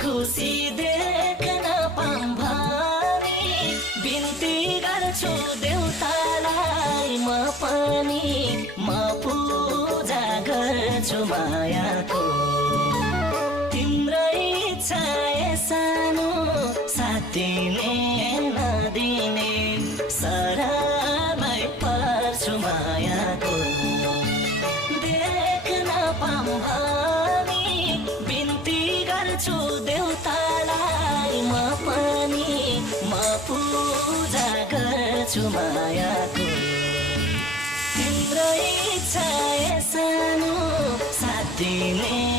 खुसी देख्न पाऊँ भनी बिन्ती गर्छु देउतालाई म पनि म पूजा गर्छु मायाको तिम्रै इच्छा सानो साथिने नदिने सराबै पर्छु मायाको देख्न पाऊँ भनी बिन्ती गर्छु देउतालाई म पनि म पूजा गर्छु मायाको तिम्रो इच्छा सानो साथ दिने